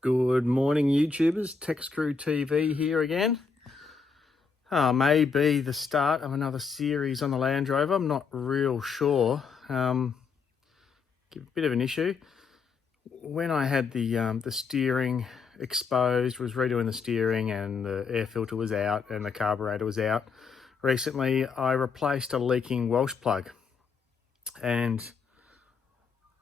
Good morning, YouTubers. Tech Screw TV here again. Maybe the start of another series on the Land Rover. I'm not real sure. A bit of an issue. When I had the steering exposed, was redoing the steering, and the air filter was out and the carburetor was out. Recently, I replaced a leaking Welsh plug, and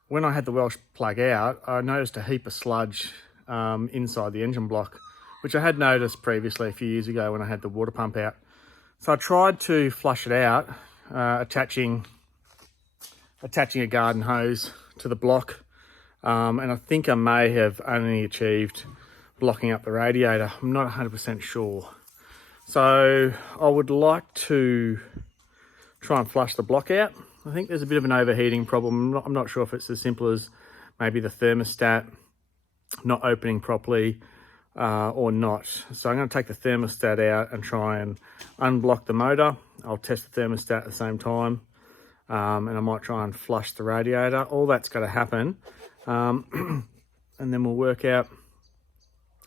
when I had the Welsh plug out, I noticed a heap of sludge inside the engine block, which I had noticed previously a few years ago when I had the water pump out. So I tried to flush it out, attaching a garden hose to the block, and I think I may have only achieved blocking up the radiator. I'm not 100% sure. So I would like to try and flush the block out. I think there's a bit of an overheating problem. I'm not sure if it's as simple as maybe the thermostat not opening properly or not. So I'm going to take the thermostat out and try and unblock the motor. I'll test the thermostat at the same time, and I might try and flush the radiator. All that's got to happen, and then we'll work out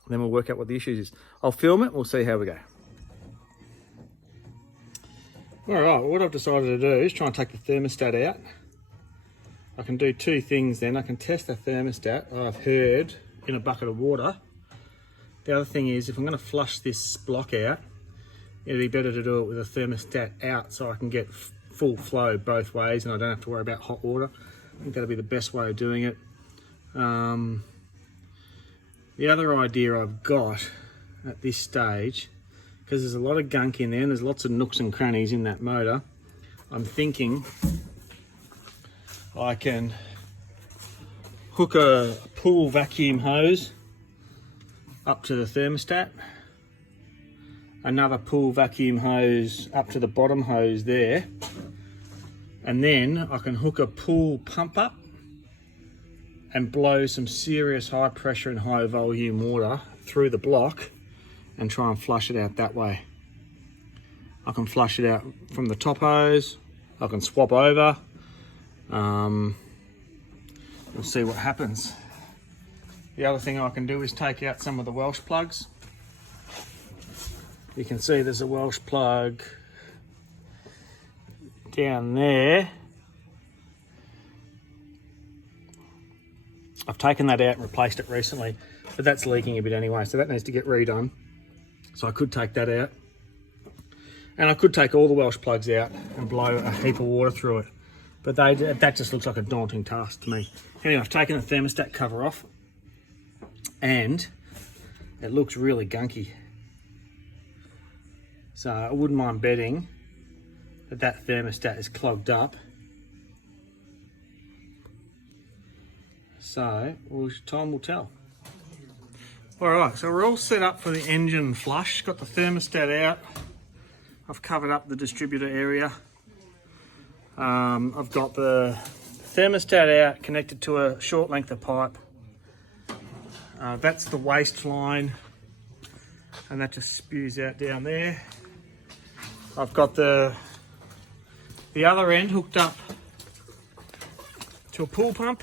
what the issue is. I'll film it. We'll see how we go. All right, what I've decided to do is try and take the thermostat out. I can do two things then. I can test the thermostat, I've heard, in a bucket of water. The other thing is, if I'm going to flush this block out, it'd be better to do it with a thermostat out so I can get full flow both ways and I don't have to worry about hot water. I think that'll be the best way of doing it. The other idea I've got at this stage, because there's a lot of gunk in there and there's lots of nooks and crannies in that motor, I'm thinking I can hook a pool vacuum hose up to the thermostat, another pool vacuum hose up to the bottom hose there, and then I can hook a pool pump up and blow some serious high pressure and high volume water through the block and try and flush it out that way. I can flush it out from the top hose, I can swap over. We'll see what happens. The other thing I can do is take out some of the Welsh plugs. You can see there's a Welsh plug down there. I've taken that out and replaced it recently, but that's leaking a bit anyway, so that needs to get redone. So I could take that out. And I could take all the Welsh plugs out and blow a heap of water through it. But that just looks like a daunting task to me. Anyway, I've taken the thermostat cover off and it looks really gunky. So I wouldn't mind betting that thermostat is clogged up. So time will tell. All right, so we're all set up for the engine flush. Got the thermostat out. I've covered up the distributor area. I've got the thermostat out, connected to a short length of pipe. That's the waste line, and that just spews out down there. I've got the other end hooked up to a pool pump.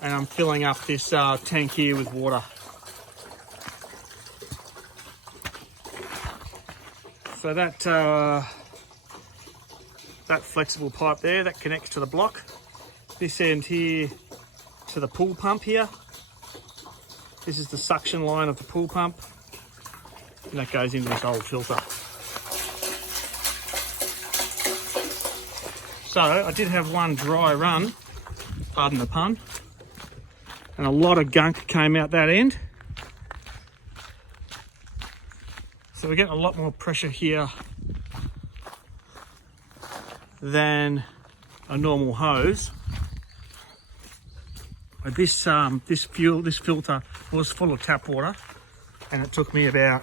And I'm filling up this tank here with water. So that flexible pipe there, that connects to the block. This end here to the pool pump here. This is the suction line of the pool pump. And that goes into this old filter. So I did have one dry run, pardon the pun, and a lot of gunk came out that end. So we're getting a lot more pressure here than a normal hose. But this filter was full of tap water, and it took me about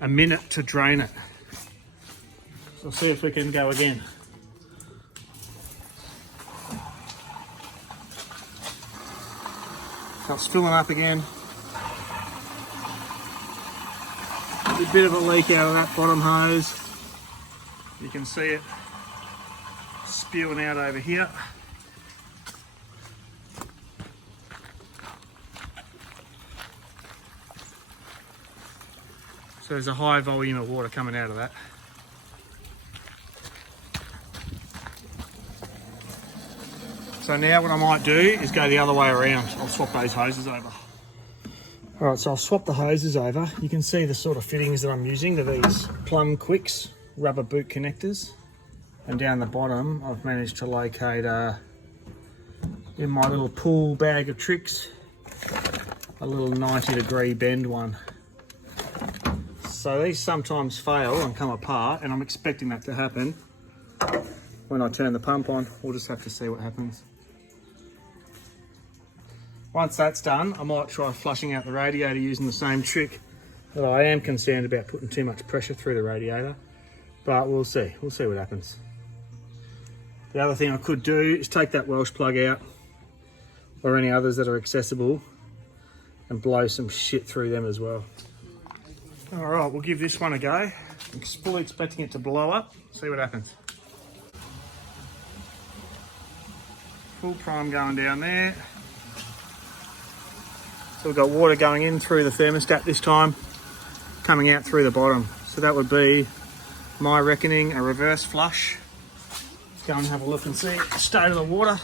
a minute to drain it. So we'll see if we can go again. So it's filling up again. A bit of a leak out of that bottom hose. You can see it spewing out over here. So there's a high volume of water coming out of that. So now what I might do is go the other way around. I'll swap those hoses over. All right, so I'll swap the hoses over. You can see the sort of fittings that I'm using. They're these Plum Quicks rubber boot connectors. And down the bottom, I've managed to locate in my little pool bag of tricks, a little 90-degree bend one. So these sometimes fail and come apart, and I'm expecting that to happen when I turn the pump on. We'll just have to see what happens. Once that's done, I might try flushing out the radiator using the same trick, but I am concerned about putting too much pressure through the radiator, but we'll see what happens. The other thing I could do is take that Welsh plug out, or any others that are accessible, and blow some shit through them as well. All right, we'll give this one a go. I'm fully expecting it to blow up, see what happens. Full prime going down there. So we've got water going in through the thermostat this time, coming out through the bottom. So that would be, my reckoning, a reverse flush. Let's go and have a look and see the state of the water.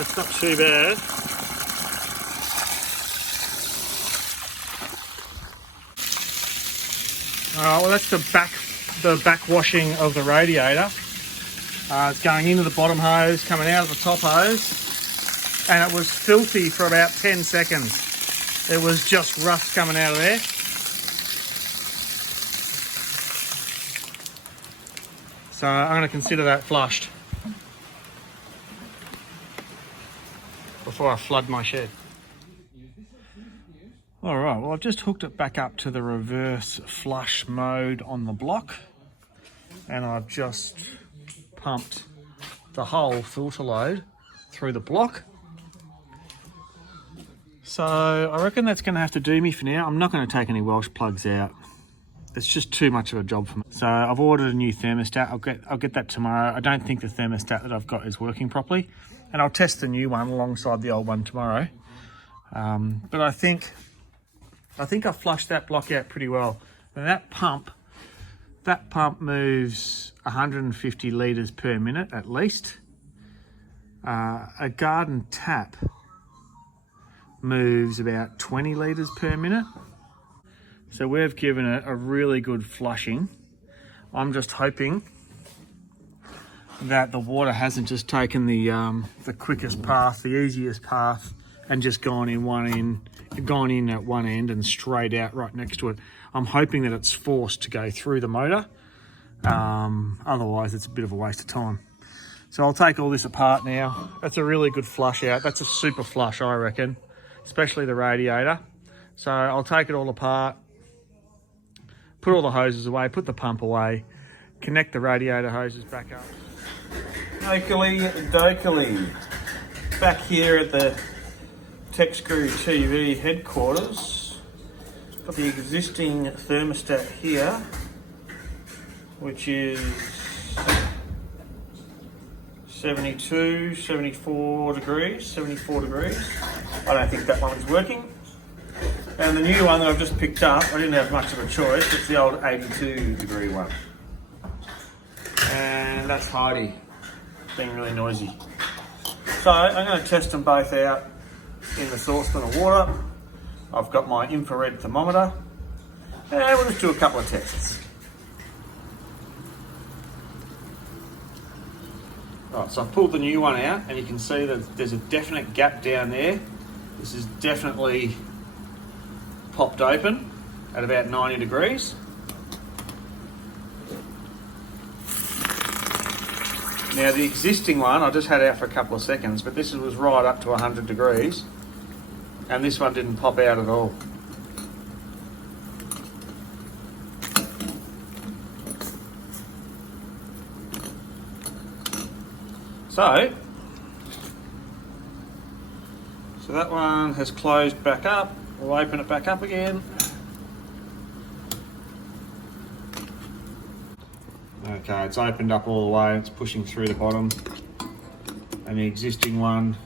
It's not too bad. Well, that's the back washing of the radiator. It's going into the bottom hose, coming out of the top hose, and it was filthy for about 10 seconds. It was just rust coming out of there. So I'm going to consider that flushed before I flood my shed. All right, well, I've just hooked it back up to the reverse flush mode on the block, and I've just pumped the whole filter load through the block. So I reckon that's going to have to do me for now. I'm not going to take any Welsh plugs out. It's just too much of a job for me. So I've ordered a new thermostat. I'll get that tomorrow. I don't think the thermostat that I've got is working properly, and I'll test the new one alongside the old one tomorrow. But I think I've flushed that block out pretty well. And that pump moves 150 litres per minute at least. A garden tap moves about 20 litres per minute. So we've given it a really good flushing. I'm just hoping that the water hasn't just taken the quickest path, the easiest path, and just gone in at one end and straight out right next to it. I'm hoping that it's forced to go through the motor. Otherwise, it's a bit of a waste of time. So I'll take all this apart now. That's a really good flush out. That's a super flush, I reckon, especially the radiator. So I'll take it all apart, put all the hoses away, put the pump away, connect the radiator hoses back up. Dokily. Back here at the Tech Screw TV headquarters. Got the existing thermostat here, which is 74 degrees. I don't think that one's working. And the new one that I've just picked up, I didn't have much of a choice. It's the old 82-degree one. And that's Heidi, being really noisy. So I'm going to test them both out in the saucepan of water. I've got my infrared thermometer, and we'll just do a couple of tests. Right, so I've pulled the new one out, and you can see that there's a definite gap down there. This is definitely popped open at about 90 degrees. Now the existing one, I just had out for a couple of seconds, but this was right up to 100 degrees, and this one didn't pop out at all. So that one has closed back up. We'll open it back up again. Okay, it's opened up all the way, it's pushing through the bottom, and the existing one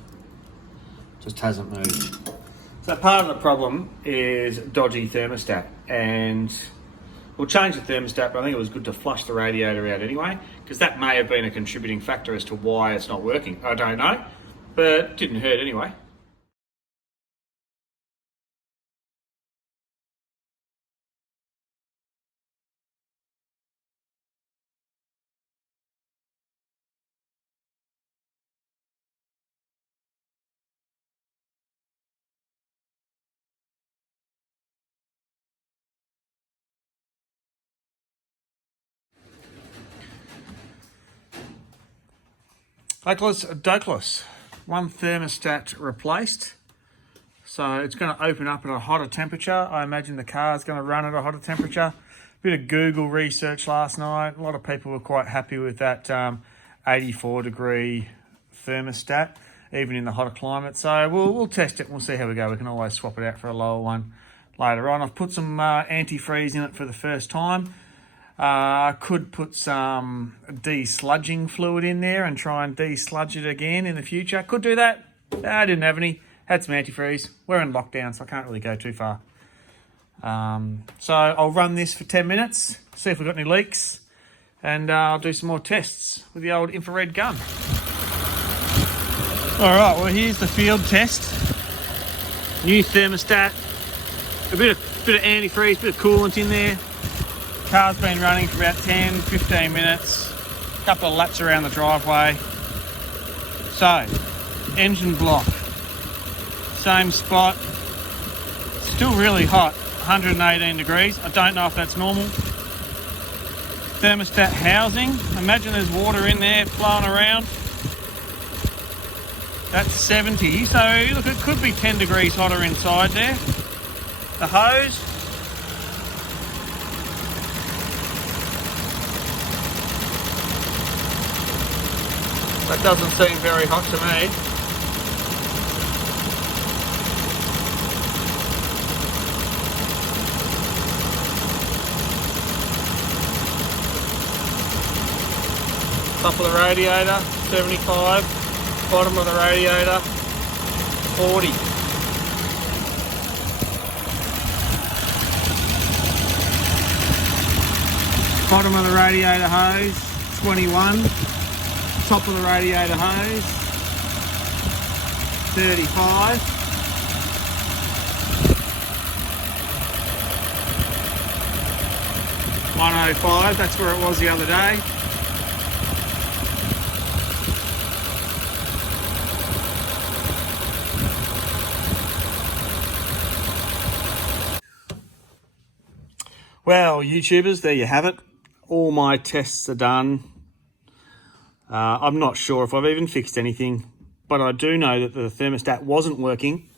just hasn't moved. So part of the problem is dodgy thermostat, and we'll change the thermostat, but I think it was good to flush the radiator out anyway, because that may have been a contributing factor as to why it's not working. I don't know, but it didn't hurt anyway. Dokeless. One thermostat replaced. So it's going to open up at a hotter temperature. I imagine the car's going to run at a hotter temperature. Bit of Google research last night. A lot of people were quite happy with that 84 degree thermostat, even in the hotter climate. So we'll test it and we'll see how we go. We can always swap it out for a lower one later on. I've put some antifreeze in it for the first time. Could put some de-sludging fluid in there and try and de-sludge it again in the future. Could do that. I didn't have any. Had some antifreeze. We're in lockdown, so I can't really go too far. So I'll run this for 10 minutes, see if we've got any leaks, and I'll do some more tests with the old infrared gun. All right, well, here's the field test. New thermostat, a bit of antifreeze, bit of coolant in there. Car's been running for about 10-15 minutes. A couple of laps around the driveway. So, engine block, same spot. Still really hot, 118 degrees. I don't know if that's normal. Thermostat housing. Imagine there's water in there flowing around. That's 70. So look, it could be 10 degrees hotter inside there. The hose. That doesn't seem very hot to me. Top of the radiator, 75. Bottom of the radiator, 40. Bottom of the radiator hose, 21. Top of the radiator hose, 35. $105, that's where it was the other day. Well, YouTubers, there you have it. All my tests are done. I'm not sure if I've even fixed anything, but I do know that the thermostat wasn't working.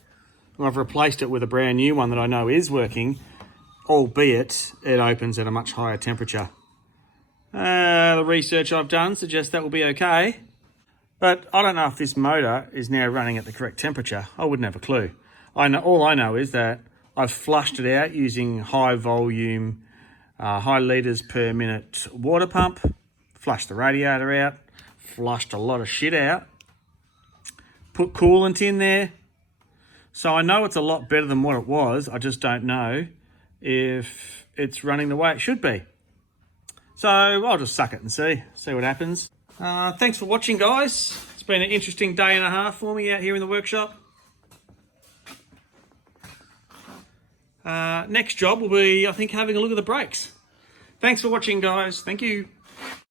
I've replaced it with a brand new one that I know is working, albeit it opens at a much higher temperature. The research I've done suggests that will be okay, but I don't know if this motor is now running at the correct temperature. I wouldn't have a clue. All I know is that I've flushed it out using high volume, high litres per minute water pump, flushed the radiator out, flushed a lot of shit out, put coolant in there. So I know it's a lot better than what it was. I just don't know if it's running the way it should be. So I'll just suck it and see what happens. Thanks for watching, guys. It's been an interesting day and a half for me out here in the workshop. Next job will be, I think, having a look at the brakes. Thanks for watching, guys. Thank you.